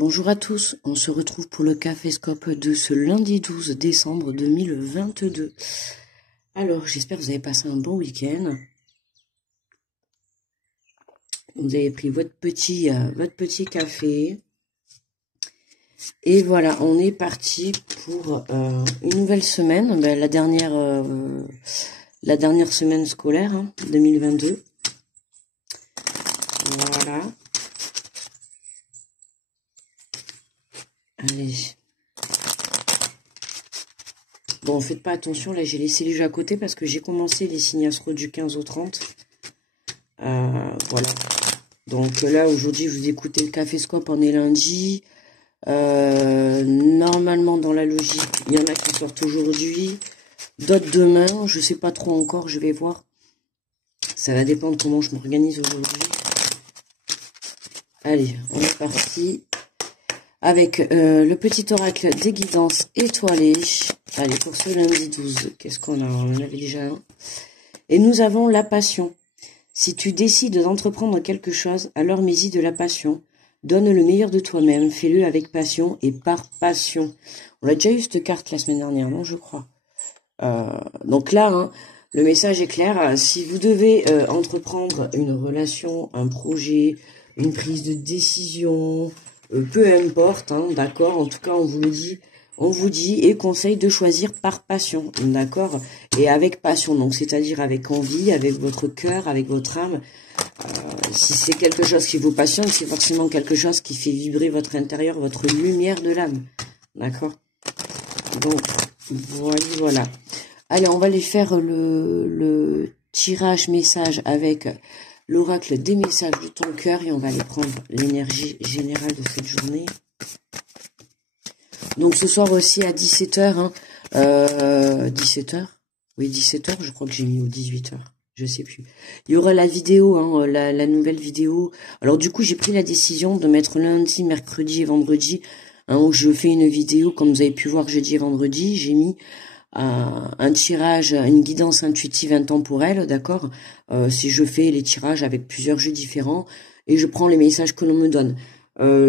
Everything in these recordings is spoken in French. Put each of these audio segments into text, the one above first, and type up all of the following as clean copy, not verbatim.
Bonjour à tous, on se retrouve pour le Caféscope de ce lundi 12 décembre 2022. Alors, j'espère que vous avez passé un bon week-end. Vous avez pris votre petit café. Et voilà, on est parti pour une nouvelle semaine, la dernière semaine scolaire 2022. Voilà. Allez. Bon, faites pas attention, là j'ai laissé les jeux à côté parce que j'ai commencé les signes astro du 15 au 30. Voilà. Donc là, aujourd'hui, vous écoutez le Caféscope, on est lundi. Normalement, dans la logique, il y en a qui sortent aujourd'hui, d'autres demain. Je sais pas trop encore, je vais voir. Ça va dépendre comment je m'organise aujourd'hui. Allez, on est parti. Avec le petit oracle des guidances étoilées. Allez, pour ce lundi 12, qu'est-ce qu'on a? On en avait déjà un. Et nous avons la passion. Si tu décides d'entreprendre quelque chose, alors mets-y de la passion. Donne le meilleur de toi-même. Fais-le avec passion et par passion. On a déjà eu cette carte la semaine dernière, non, je crois. Donc là, le message est clair. Si vous devez entreprendre une relation, un projet, une prise de décision... peu importe, d'accord, en tout cas on vous dit et conseille de choisir par passion, d'accord, et avec passion, donc c'est-à-dire avec envie, avec votre cœur, avec votre âme. Si c'est quelque chose qui vous passionne, c'est forcément quelque chose qui fait vibrer votre intérieur, votre lumière de l'âme, d'accord. Donc voilà. Allez, on va aller faire le tirage message avec l'oracle des messages de ton cœur et on va aller prendre l'énergie générale de cette journée. Donc ce soir aussi à 17h, 17h, oui 17h, je crois que j'ai mis au 18h, je sais plus. Il y aura la vidéo, la nouvelle vidéo. Alors du coup j'ai pris la décision de mettre lundi, mercredi et vendredi, où je fais une vidéo comme vous avez pu voir jeudi et vendredi. J'ai mis un tirage, une guidance intuitive intemporelle, d'accord. Si je fais les tirages avec plusieurs jeux différents et je prends les messages que l'on me donne.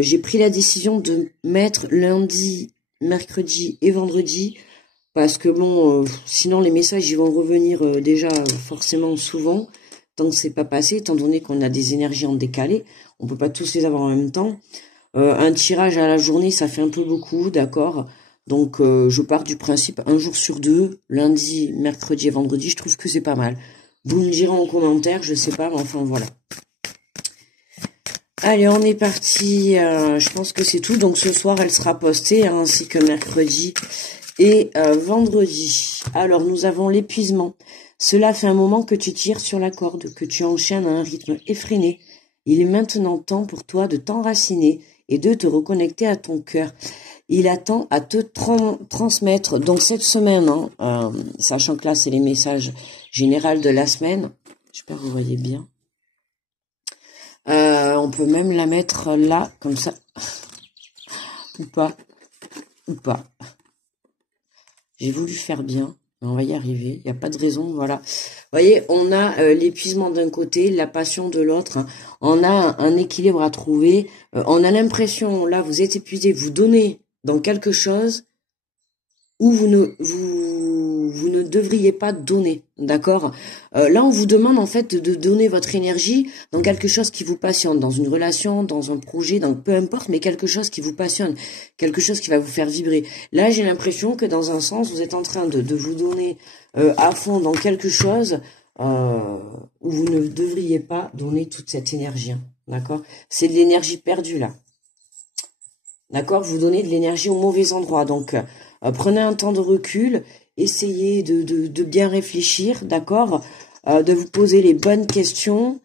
J'ai pris la décision de mettre lundi, mercredi et vendredi parce que bon, sinon les messages ils vont revenir déjà forcément souvent tant que c'est pas passé, étant donné qu'on a des énergies en décalé, on peut pas tous les avoir en même temps. Un tirage à la journée ça fait un peu beaucoup, d'accord. Donc, je pars du principe un jour sur deux, lundi, mercredi et vendredi, je trouve que c'est pas mal. Vous me direz en commentaire, je sais pas, mais enfin, voilà. Allez, on est parti, je pense que c'est tout. Donc, ce soir, elle sera postée, ainsi que mercredi et vendredi. Alors, nous avons l'épuisement. Cela fait un moment que tu tires sur la corde, que tu enchaînes à un rythme effréné. Il est maintenant temps pour toi de t'enraciner et de te reconnecter à ton cœur. Il attend à te transmettre. Donc cette semaine, sachant que là c'est les messages généraux de la semaine, j'espère que vous voyez bien. On peut même la mettre là, comme ça. Ou pas. J'ai voulu faire bien, mais on va y arriver. Il n'y a pas de raison, voilà. Vous voyez, on a l'épuisement d'un côté, la passion de l'autre. On a un équilibre à trouver. On a l'impression, là, vous êtes épuisé, vous donnez dans quelque chose où vous ne devriez pas donner, d'accord. Là, on vous demande en fait de donner votre énergie dans quelque chose qui vous passionne, dans une relation, dans un projet, dans peu importe, mais quelque chose qui vous passionne, quelque chose qui va vous faire vibrer. Là, j'ai l'impression que dans un sens, vous êtes en train de vous donner à fond dans quelque chose où vous ne devriez pas donner toute cette énergie, d'accord. C'est de l'énergie perdue là. D'accord, vous donnez de l'énergie au mauvais endroit. Donc, prenez un temps de recul, essayez de bien réfléchir, d'accord, de vous poser les bonnes questions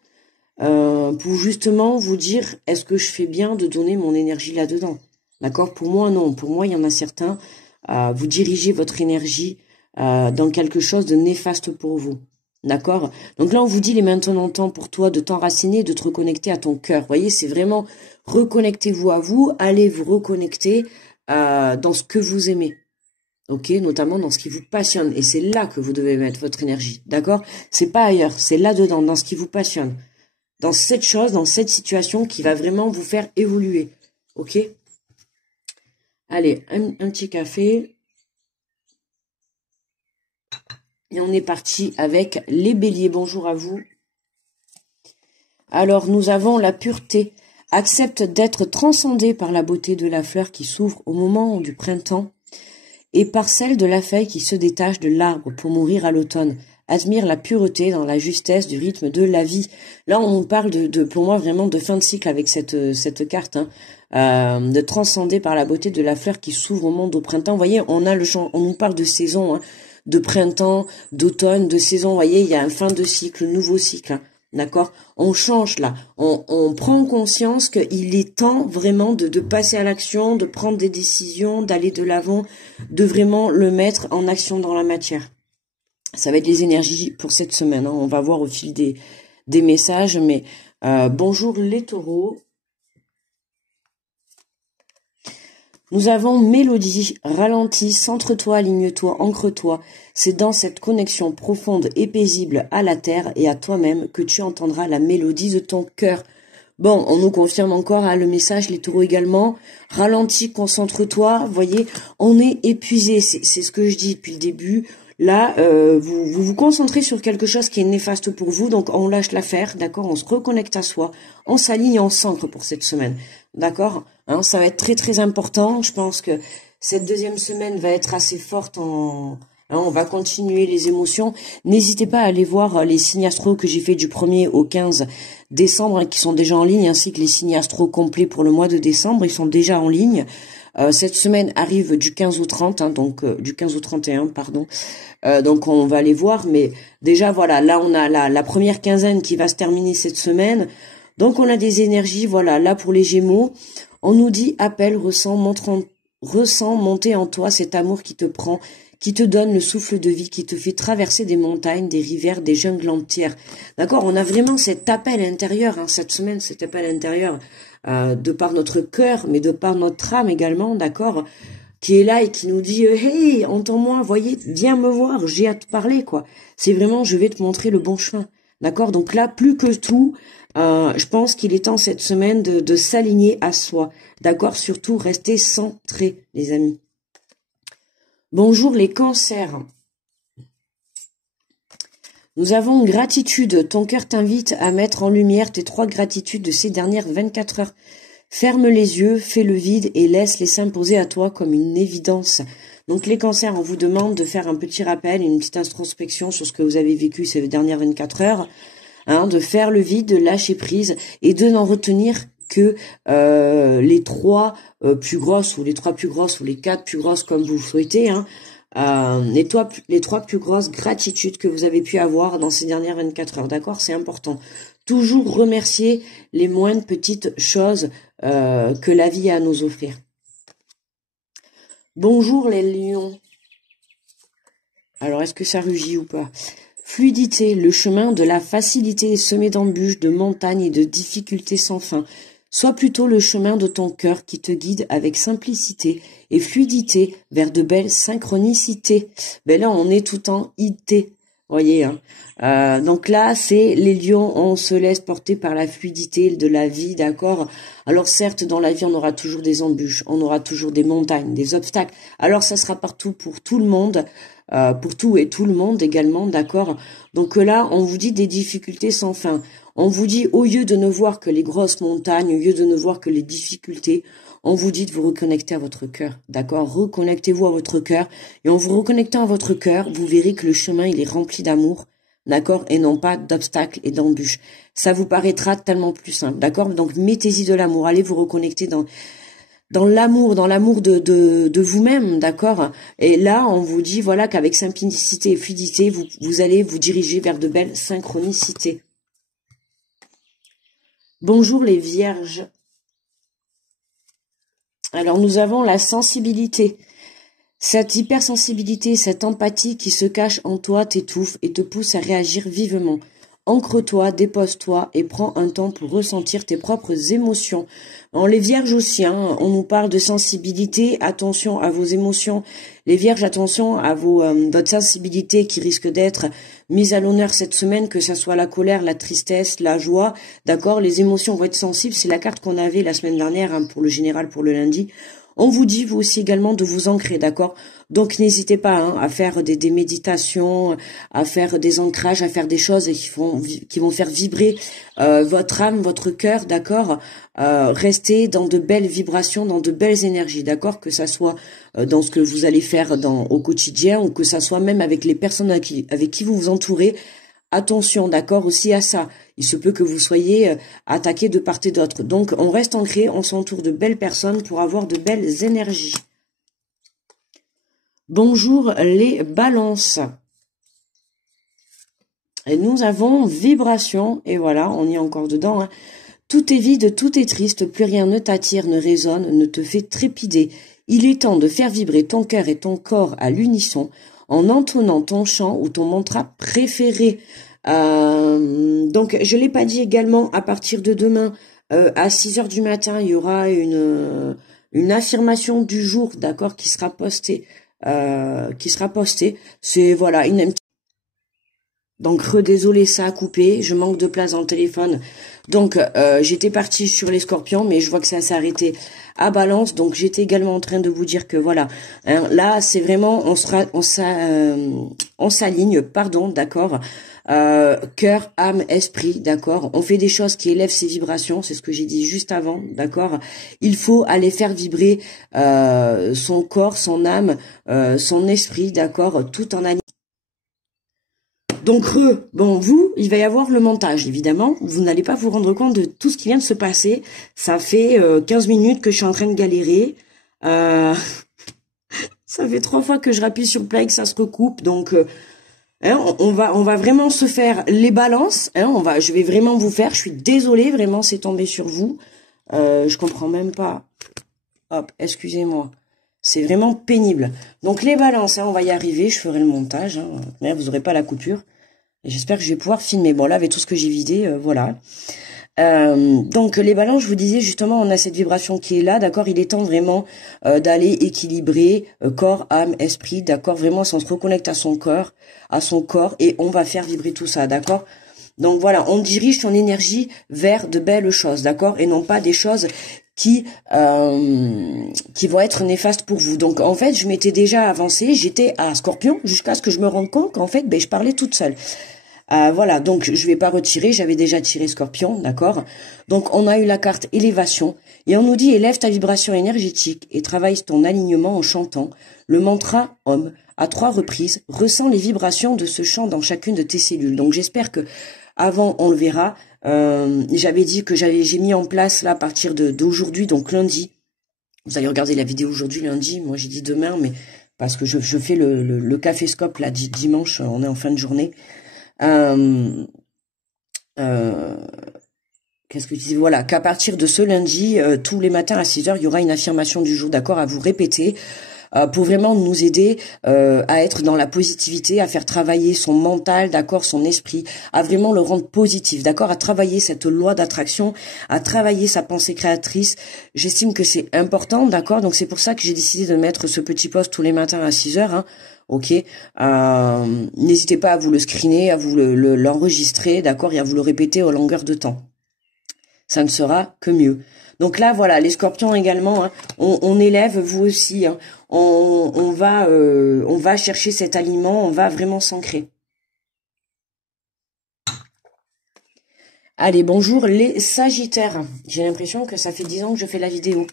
pour justement vous dire, est-ce que je fais bien de donner mon énergie là-dedans? D'accord, pour moi, non. Pour moi, il y en a certains, vous dirigez votre énergie dans quelque chose de néfaste pour vous. D'accord. Donc là, on vous dit, il est maintenant temps pour toi de t'enraciner, de te reconnecter à ton cœur. Vous voyez, c'est vraiment reconnectez-vous à vous, allez vous reconnecter dans ce que vous aimez. Ok, notamment dans ce qui vous passionne. Et c'est là que vous devez mettre votre énergie. D'accord. C'est pas ailleurs, c'est là-dedans, dans ce qui vous passionne. Dans cette chose, dans cette situation qui va vraiment vous faire évoluer. Ok. Allez, un petit café. Et on est parti avec les béliers. Bonjour à vous. Alors, nous avons la pureté. Accepte d'être transcendé par la beauté de la fleur qui s'ouvre au moment du printemps et par celle de la feuille qui se détache de l'arbre pour mourir à l'automne. Admire la pureté dans la justesse du rythme de la vie. Là, on nous parle pour moi, vraiment de fin de cycle avec cette carte, de transcender par la beauté de la fleur qui s'ouvre au monde au printemps. Vous voyez, on nous parle de saison, de printemps, d'automne, de saison. Vous voyez, il y a un fin de cycle, nouveau cycle. D'accord? On change là. On prend conscience qu'il est temps vraiment de passer à l'action, de prendre des décisions, d'aller de l'avant, de vraiment le mettre en action dans la matière. Ça va être les énergies pour cette semaine. On va voir au fil des messages. Mais bonjour les taureaux. Nous avons Mélodie, ralentis, centre-toi, aligne-toi, ancre-toi. C'est dans cette connexion profonde et paisible à la terre et à toi-même que tu entendras la mélodie de ton cœur. Bon, on nous confirme encore le message, les taureaux également. Ralentis, concentre-toi. Voyez, on est épuisé. C'est ce que je dis depuis le début. Là, vous vous concentrez sur quelque chose qui est néfaste pour vous, donc on lâche l'affaire, d'accord? On se reconnecte à soi, on s'aligne et on s'ancre pour cette semaine, d'accord? Ça va être très très important. Je pense que cette deuxième semaine va être assez forte on va continuer les émotions. N'hésitez pas à aller voir les signes astro que j'ai fait du 1er au 15 décembre, qui sont déjà en ligne, ainsi que les signes astro complets pour le mois de décembre, ils sont déjà en ligne. Cette semaine arrive du 15 au 30, donc du 15 au 31, pardon. Donc on va les voir, mais déjà voilà, là on a la première quinzaine qui va se terminer cette semaine. Donc on a des énergies, voilà, là pour les Gémeaux, on nous dit appelle, ressens, monter en toi cet amour qui te prend, qui te donne le souffle de vie, qui te fait traverser des montagnes, des rivières, des jungles entières. D'accord, on a vraiment cet appel intérieur, cette semaine, cet appel intérieur, de par notre cœur, mais de par notre âme également, d'accord, qui est là et qui nous dit hey, entends-moi, voyez, viens me voir, j'ai à te parler, quoi. C'est vraiment, je vais te montrer le bon chemin, d'accord. Donc là, plus que tout, je pense qu'il est temps cette semaine de s'aligner à soi, d'accord. Surtout, restez centrés, les amis. Bonjour les cancers. Nous avons gratitude. Ton cœur t'invite à mettre en lumière tes 3 gratitudes de ces dernières 24 heures. Ferme les yeux, fais le vide et laisse-les s'imposer à toi comme une évidence. Donc les cancers, on vous demande de faire un petit rappel, une petite introspection sur ce que vous avez vécu ces dernières 24 heures, de faire le vide, de lâcher prise et de n'en retenir que les 3 plus grosses ou les 3 plus grosses ou les 4 plus grosses comme vous le souhaitez, les 3 plus grosses gratitudes que vous avez pu avoir dans ces dernières 24 heures, d'accord? C'est important. Toujours remercier les moindres petites choses que la vie a à nous offrir. Bonjour les lions. Alors, est-ce que ça rugit ou pas? Fluidité, le chemin de la facilité est semé d'embûches, de montagnes et de difficultés sans fin. Sois plutôt le chemin de ton cœur qui te guide avec simplicité et fluidité vers de belles synchronicités. Ben là, on est tout en IT. Voyez, donc là, c'est les lions, on se laisse porter par la fluidité de la vie, d'accord? Alors certes, dans la vie, on aura toujours des embûches, on aura toujours des montagnes, des obstacles. Alors ça sera partout pour tout le monde, pour tout et tout le monde également, d'accord? Donc là, on vous dit des difficultés sans fin. On vous dit, au lieu de ne voir que les grosses montagnes, au lieu de ne voir que les difficultés, on vous dit de vous reconnecter à votre cœur, d'accord? Reconnectez-vous à votre cœur. Et en vous reconnectant à votre cœur, vous verrez que le chemin, il est rempli d'amour, d'accord? Et non pas d'obstacles et d'embûches. Ça vous paraîtra tellement plus simple, d'accord? Donc, mettez-y de l'amour. Allez vous reconnecter dans l'amour de vous-même, d'accord? Et là, on vous dit, voilà, qu'avec simplicité et fluidité, vous allez vous diriger vers de belles synchronicités. Bonjour les vierges. Alors nous avons la sensibilité. Cette hypersensibilité, cette empathie qui se cache en toi t'étouffe et te pousse à réagir vivement. Ancre-toi, dépose-toi et prends un temps pour ressentir tes propres émotions. Les vierges aussi, on nous parle de sensibilité, attention à vos émotions. Les vierges, attention à votre sensibilité qui risque d'être mise à l'honneur cette semaine, que ce soit la colère, la tristesse, la joie, d'accord? Les émotions vont être sensibles, c'est la carte qu'on avait la semaine dernière pour le général, pour le lundi. On vous dit, vous aussi également, de vous ancrer, d'accord? Donc, n'hésitez pas hein, à faire des méditations, à faire des ancrages, à faire des choses qui vont faire vibrer votre âme, votre cœur, d'accord? Restez dans de belles vibrations, dans de belles énergies, d'accord? Que ça soit dans ce que vous allez faire au quotidien ou que ça soit même avec les personnes avec qui vous vous entourez. Attention, d'accord, aussi à ça. Il se peut que vous soyez attaqué de part et d'autre. Donc, on reste ancré, on s'entoure de belles personnes pour avoir de belles énergies. Bonjour les balances. Et nous avons vibration, et voilà, on y est encore dedans. Hein. Tout est vide, tout est triste, plus rien ne t'attire, ne résonne, ne te fait trépider. Il est temps de faire vibrer ton cœur et ton corps à l'unisson, en entonnant ton chant ou ton mantra préféré. Donc, je l'ai pas dit également, à partir de demain, à 6 heures du matin, il y aura une affirmation du jour, d'accord, qui sera postée. C'est, voilà, donc, redésolé, ça a coupé, je manque de place dans le téléphone. Donc, j'étais partie sur les scorpions, mais je vois que ça s'est arrêté à Balance. Donc, j'étais également en train de vous dire que voilà, hein, là, c'est vraiment, on s'aligne, pardon, d'accord. Cœur, âme, esprit, d'accord. On fait des choses qui élèvent ses vibrations, c'est ce que j'ai dit juste avant, d'accord. Il faut aller faire vibrer son corps, son âme, son esprit, d'accord, tout en alignant. Donc, bon, il va y avoir le montage, évidemment. Vous n'allez pas vous rendre compte de tout ce qui vient de se passer. Ça fait 15 minutes que je suis en train de galérer. Ça fait 3 fois que je rappuie sur play, que ça se recoupe. Donc, hein, on va vraiment se faire les balances. Hein, je vais vraiment vous faire. Je suis désolée, vraiment, c'est tombé sur vous. Je comprends même pas. Hop, excusez-moi. C'est vraiment pénible. Donc, les balances, hein, on va y arriver. Je ferai le montage. Hein, mais vous n'aurez pas la coupure. J'espère que je vais pouvoir filmer. Bon, là, avec tout ce que j'ai vidé, voilà. Donc, les balances, je vous disais, justement, on a cette vibration qui est là, d'accord. Il est temps vraiment d'aller équilibrer corps, âme, esprit, d'accord. Vraiment, on se reconnecte à son corps, et on va faire vibrer tout ça, d'accord. Donc, voilà, on dirige son énergie vers de belles choses, d'accord, et non pas des choses qui vont être néfastes pour vous. Donc, en fait, je m'étais déjà avancée, j'étais à Scorpion, jusqu'à ce que je me rende compte qu'en fait, je parlais toute seule. Voilà, donc je vais pas retirer, j'avais déjà tiré Scorpion, d'accord. Donc on a eu la carte élévation, et on nous dit élève ta vibration énergétique et travaille ton alignement en chantant le mantra Om à 3 reprises, ressens les vibrations de ce chant dans chacune de tes cellules. Donc j'espère que avant on le verra. J'avais dit que j'ai mis en place là à partir d'aujourd'hui, donc lundi. Vous allez regarder la vidéo aujourd'hui lundi, moi j'ai dit demain, mais parce que je fais le caféscope là dimanche, on est en fin de journée. Qu'est-ce que tu dis? Voilà, qu'à partir de ce lundi, tous les matins à 6 heures, il y aura une affirmation du jour, d'accord, à vous répéter, pour vraiment nous aider à être dans la positivité, à faire travailler son mental, d'accord, son esprit, à vraiment le rendre positif, d'accord, à travailler cette loi d'attraction, à travailler sa pensée créatrice. J'estime que c'est important, d'accord, donc c'est pour ça que j'ai décidé de mettre ce petit post tous les matins à 6 heures, hein. Ok, n'hésitez pas à vous le screener, à vous l'enregistrer, d'accord, et à vous le répéter aux longueurs de temps. Ça ne sera que mieux. Donc là, voilà, les scorpions également, hein, on élève, vous aussi, hein, on va chercher cet aliment, on va vraiment s'ancrer. Allez, bonjour les sagittaires. J'ai l'impression que ça fait 10 ans que je fais la vidéo.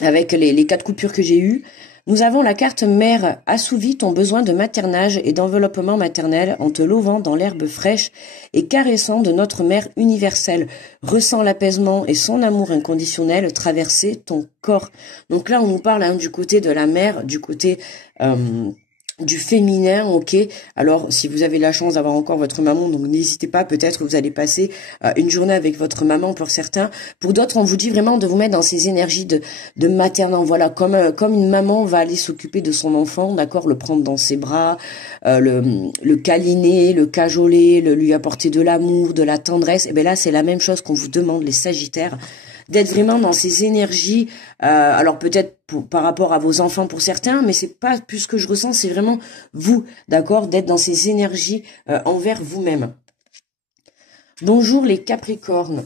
Avec les 4 coupures que j'ai eues. Nous avons la carte mère, assouvis ton besoin de maternage et d'enveloppement maternel en te lovant dans l'herbe fraîche et caressant de notre mère universelle. Ressens l'apaisement et son amour inconditionnel traverser ton corps. Donc là, on nous parle hein, du côté de la mère, du côté du féminin, ok. Alors, si vous avez la chance d'avoir encore votre maman, donc n'hésitez pas, peut-être que vous allez passer une journée avec votre maman pour certains. Pour d'autres, on vous dit vraiment de vous mettre dans ces énergies de maternant. Voilà, comme une maman va aller s'occuper de son enfant, d'accord, le prendre dans ses bras, le câliner, le cajoler, lui apporter de l'amour, de la tendresse. Et bien là, c'est la même chose qu'on vous demande, les Sagittaires, d'être vraiment dans ces énergies, alors peut-être par rapport à vos enfants pour certains, mais c'est pas plus ce que je ressens, c'est vraiment vous, d'accord, d'être dans ces énergies envers vous-même. Bonjour les Capricornes.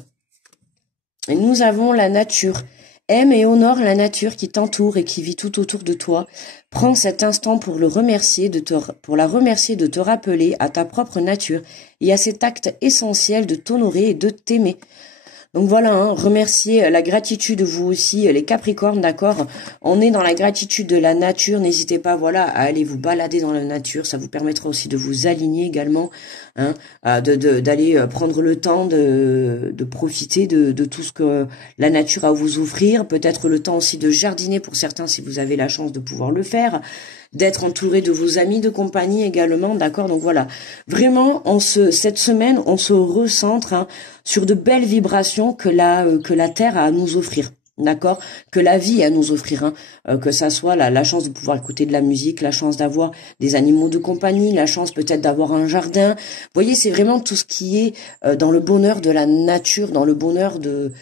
Et nous avons la nature. Aime et honore la nature qui t'entoure et qui vit tout autour de toi. Prends cet instant pour la remercier de te rappeler à ta propre nature et à cet acte essentiel de t'honorer et de t'aimer. Donc voilà, hein, remercier la gratitude, vous aussi, les Capricornes, d'accord. On est dans la gratitude de la nature, n'hésitez pas, voilà, à aller vous balader dans la nature, ça vous permettra aussi de vous aligner également, hein, d'aller prendre le temps de profiter de tout ce que la nature a à vous offrir, peut-être le temps aussi de jardiner pour certains si vous avez la chance de pouvoir le faire, d'être entouré de vos amis de compagnie également, d'accord. Donc voilà, vraiment, cette semaine, on se recentre, hein, sur de belles vibrations que la Terre a à nous offrir, d'accord, que la vie a à nous offrir, hein, que ça soit la chance de pouvoir écouter de la musique, la chance d'avoir des animaux de compagnie, la chance peut-être d'avoir un jardin. Vous voyez, c'est vraiment tout ce qui est dans le bonheur de la nature, dans le bonheur de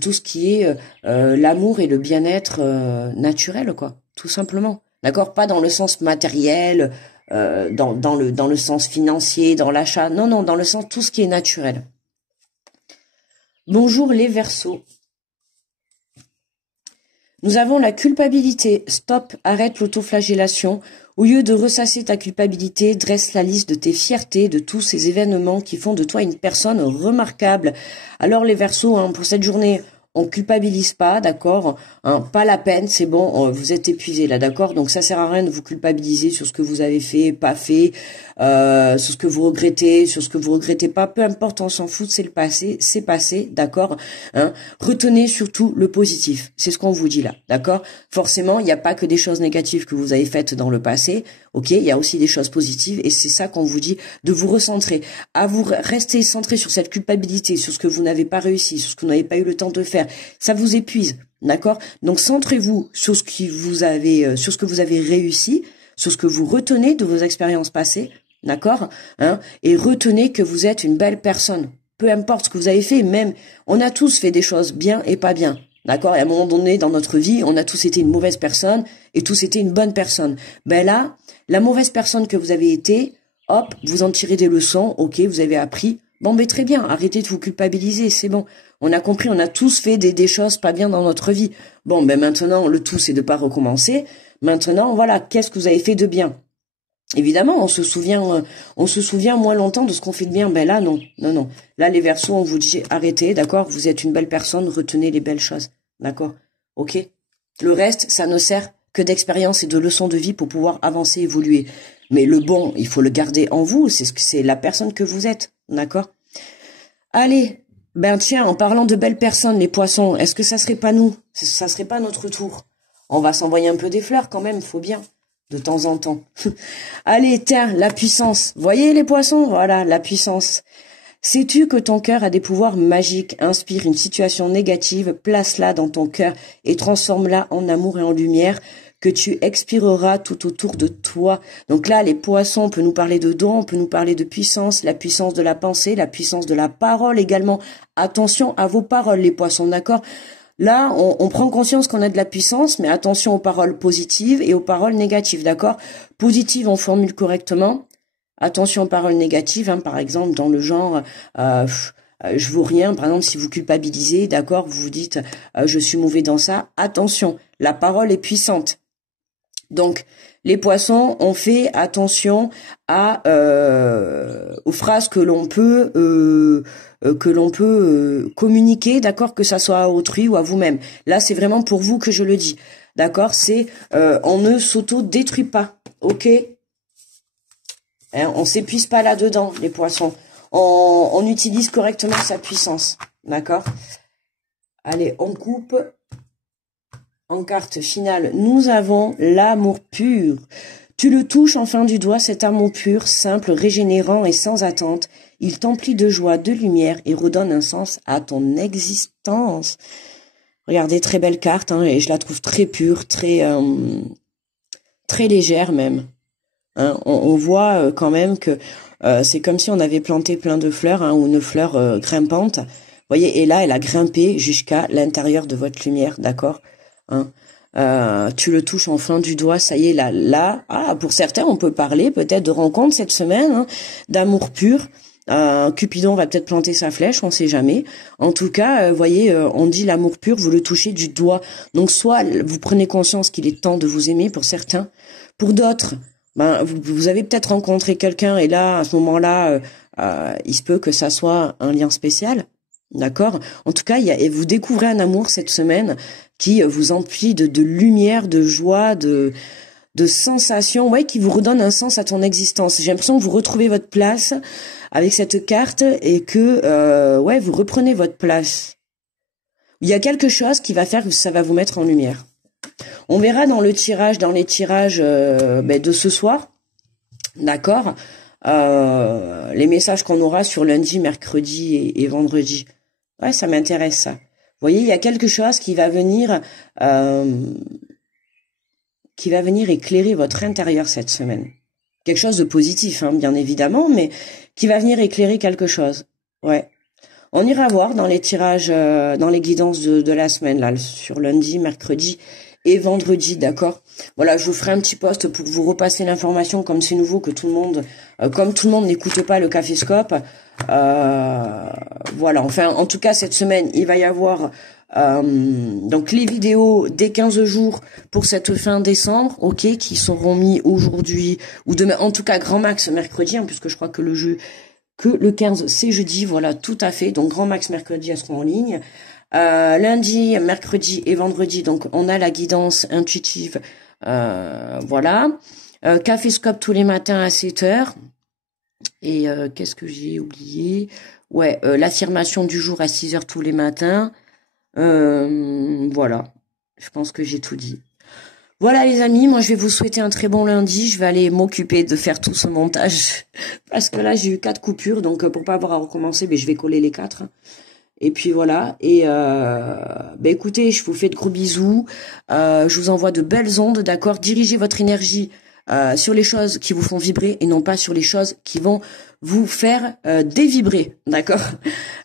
tout ce qui est l'amour et le bien-être naturel, quoi, tout simplement. D'accord, pas dans le sens matériel, dans le sens financier, dans l'achat. Non, non, dans le sens tout ce qui est naturel. Bonjour les Verseaux. Nous avons la culpabilité. Stop, arrête l'autoflagellation. Au lieu de ressasser ta culpabilité, dresse la liste de tes fiertés, de tous ces événements qui font de toi une personne remarquable. Alors les Verseaux, hein, pour cette journée, on culpabilise pas, d'accord, hein, pas la peine, c'est bon, vous êtes épuisé là, d'accord, donc ça sert à rien de vous culpabiliser sur ce que vous avez fait, pas fait, sur ce que vous regrettez, sur ce que vous regrettez pas, peu importe, on s'en fout, c'est le passé, c'est passé, d'accord, hein. Retenez surtout le positif, c'est ce qu'on vous dit là, d'accord. Forcément, il n'y a pas que des choses négatives que vous avez faites dans le passé, ok, il y a aussi des choses positives et c'est ça qu'on vous dit de vous recentrer, à vous rester centré sur cette culpabilité, sur ce que vous n'avez pas réussi, sur ce que vous n'avez pas eu le temps de faire. Ça vous épuise, d'accord? Donc centrez-vous sur ce que vous avez réussi, sur ce que vous retenez de vos expériences passées, d'accord? Hein? Et retenez que vous êtes une belle personne. Peu importe ce que vous avez fait, même on a tous fait des choses bien et pas bien. D'accord? Et à un moment donné dans notre vie, on a tous été une mauvaise personne et tous été une bonne personne. Ben là, la mauvaise personne que vous avez été, hop, vous en tirez des leçons, ok, vous avez appris. Bon, ben très bien, arrêtez de vous culpabiliser, c'est bon. On a compris, on a tous fait des choses pas bien dans notre vie. Bon, ben maintenant, le tout, c'est de pas recommencer. Maintenant, voilà, qu'est-ce que vous avez fait de bien? Évidemment, on se souvient moins longtemps de ce qu'on fait de bien. Ben là, non, non, non. Là, les Verseaux, on vous dit, arrêtez, d'accord? Vous êtes une belle personne, retenez les belles choses, d'accord? Ok? Le reste, ça ne sert que d'expérience et de leçons de vie pour pouvoir avancer, évoluer. Mais le bon, il faut le garder en vous, c'est la personne que vous êtes, d'accord? Allez, ben tiens, en parlant de belles personnes, les poissons, est-ce que ça serait pas nous? Ça serait pas notre tour? On va s'envoyer un peu des fleurs quand même, faut bien, de temps en temps. Allez, tiens, la puissance. Voyez les poissons? Voilà, la puissance. Sais-tu que ton cœur a des pouvoirs magiques? Inspire une situation négative, place-la dans ton cœur et transforme-la en amour et en lumière que tu expireras tout autour de toi. Donc là, les poissons, on peut nous parler de dons, on peut nous parler de puissance, la puissance de la pensée, la puissance de la parole également. Attention à vos paroles, les poissons, d'accord? Là, on prend conscience qu'on a de la puissance, mais attention aux paroles positives et aux paroles négatives, d'accord? Positives, on formule correctement. Attention aux paroles négatives, hein, par exemple, dans le genre... je vaux rien, par exemple, si vous culpabilisez, d'accord, vous vous dites je suis mauvais dans ça, attention, la parole est puissante. Donc, les poissons, on fait attention aux phrases que l'on peut communiquer, d'accord, que ça soit à autrui ou à vous-même. Là, c'est vraiment pour vous que je le dis, d'accord. C'est on ne s'auto-détruit pas, ok. Hein, on s'épuise pas là-dedans, les poissons. On utilise correctement sa puissance, d'accord. Allez, on coupe. En carte finale, nous avons l'amour pur. Tu le touches en fin du doigt, cet amour pur, simple, régénérant et sans attente. Il t'emplit de joie, de lumière et redonne un sens à ton existence. Regardez, très belle carte, hein, et je la trouve très pure, très légère même. Hein, on voit quand même que c'est comme si on avait planté plein de fleurs, hein, ou une fleur grimpante. Vous voyez, et là, elle a grimpé jusqu'à l'intérieur de votre lumière, d'accord? Hein, tu le touches en fin du doigt, ça y est, là, pour certains, on peut parler peut-être de rencontre cette semaine, hein, d'amour pur, Cupidon va peut-être planter sa flèche, on sait jamais. En tout cas, voyez, on dit l'amour pur, vous le touchez du doigt. Donc soit vous prenez conscience qu'il est temps de vous aimer pour certains, pour d'autres, ben vous avez peut-être rencontré quelqu'un et là à ce moment-là, il se peut que ça soit un lien spécial. D'accord. En tout cas, et vous découvrez un amour cette semaine qui vous emplit de lumière, de joie, de sensations, ouais, qui vous redonne un sens à ton existence. J'ai l'impression que vous retrouvez votre place avec cette carte et que ouais, vous reprenez votre place. Il y a quelque chose qui va faire que ça va vous mettre en lumière. On verra dans les tirages de ce soir, d'accord, les messages qu'on aura sur lundi, mercredi et vendredi. Ouais, ça m'intéresse ça. Vous voyez, il y a quelque chose qui va venir éclairer votre intérieur cette semaine. Quelque chose de positif, hein, bien évidemment, mais qui va venir éclairer quelque chose. Ouais. On ira voir dans les tirages, dans les guidances de la semaine, là, sur lundi, mercredi et vendredi, d'accord. Voilà, je vous ferai un petit post pour vous repasser l'information, comme c'est nouveau que tout le monde, comme tout le monde n'écoute pas le Caféscope. Voilà, enfin, en tout cas, cette semaine, il va y avoir donc les vidéos des 15 jours pour cette fin décembre, ok, qui seront mis aujourd'hui ou demain, en tout cas grand max mercredi, hein, puisque je crois que le 15 c'est jeudi, voilà, tout à fait, donc grand max mercredi elles seront en ligne. Lundi, mercredi et vendredi, donc on a la guidance intuitive, voilà. Caféscope tous les matins à 7h. Et qu'est-ce que j'ai oublié? Ouais, l'affirmation du jour à 6h tous les matins. Voilà, je pense que j'ai tout dit. Voilà les amis, moi je vais vous souhaiter un très bon lundi. Je vais aller m'occuper de faire tout ce montage parce que là j'ai eu 4 coupures, donc pour pas avoir à recommencer, je vais coller les 4. Et puis voilà, et écoutez, je vous fais de gros bisous, je vous envoie de belles ondes, d'accord. Dirigez votre énergie sur les choses qui vous font vibrer et non pas sur les choses qui vont vous faire dévibrer, d'accord.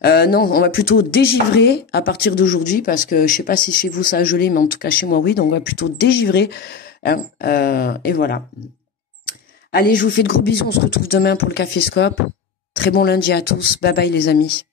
Non, on va plutôt dégivrer à partir d'aujourd'hui, parce que je sais pas si chez vous ça a gelé, mais en tout cas chez moi oui, donc on va plutôt dégivrer, hein, et voilà. Allez, je vous fais de gros bisous, on se retrouve demain pour le Caféscope. Très bon lundi à tous, bye bye les amis.